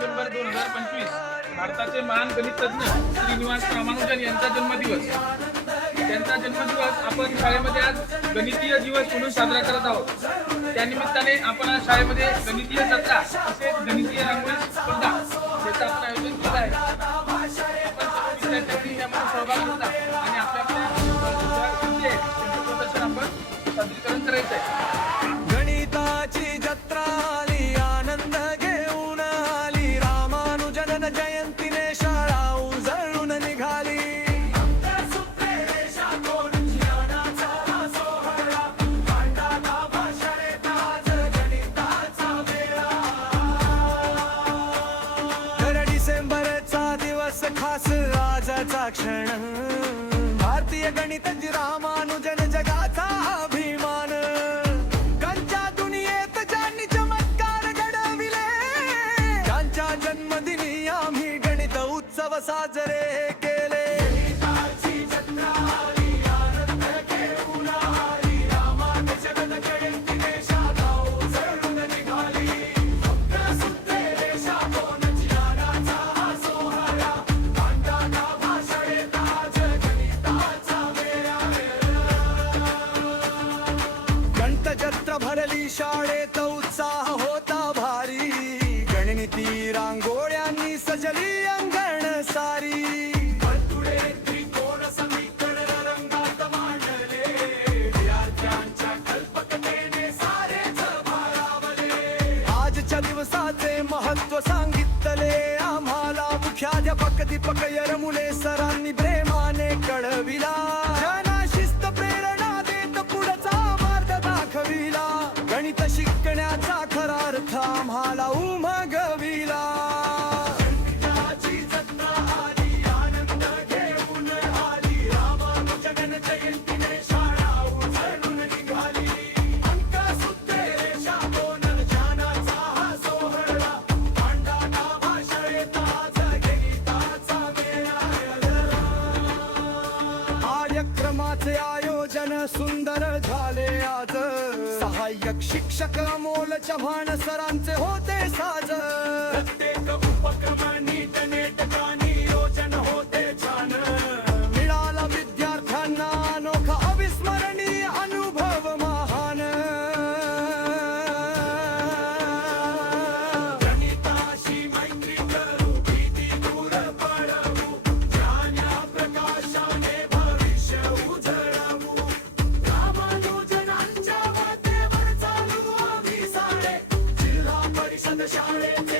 दोन हजार पंचवीस भारताचे महान गणितज्ञ श्रीनिवास रामानुजन यांचा जन्मदिवस. त्यांचा जन्मदिवस आपण शाळेमध्ये आज गणितीय दिवस म्हणून साजरा करत आहोत. त्यानिमित्ताने आपण आज शाळेमध्ये गणितीय जत्रा तसेच गणितीय रांगोळी स्पर्धा याचं आपण आयोजन केलं आहे. विद्यार्थ्यांनी सहभाग घेतला आणि आपल्या प्रदर्शन आपण सादरीकरण करायचं आहे. जगाचा क्षण. भारतीय गणितज्ञ रामानुजन जगाचा अभिमान. कंच्या दुनियेत ज्यांनी चमत्कार घडविले त्यांच्या जन्मदिनी आम्ही गणित उत्सव साजरे भरली शाळेत उत्साह होता भारी गणिती रांगोळ्यांनी सजली अंगण सारी वर्तुळे, त्रिकोण, समीकरण रंगात मांडले. विद्यार्थ्यांच्या कल्पकतेने सारेच भारावले. आजच्या दिवसाचे महत्त्व सांगितले आम्हाला मुख्याध्यापक दीपक यरमुले सरांनी प्रेमाने कार्यक्रमाचे आयोजन सुंदर झाले आज. सहाय्यक शिक्षक अमोल चव्हाण सरांचे होते साज. प्रत्येक उपक्रम नीट नेटका and the shouting.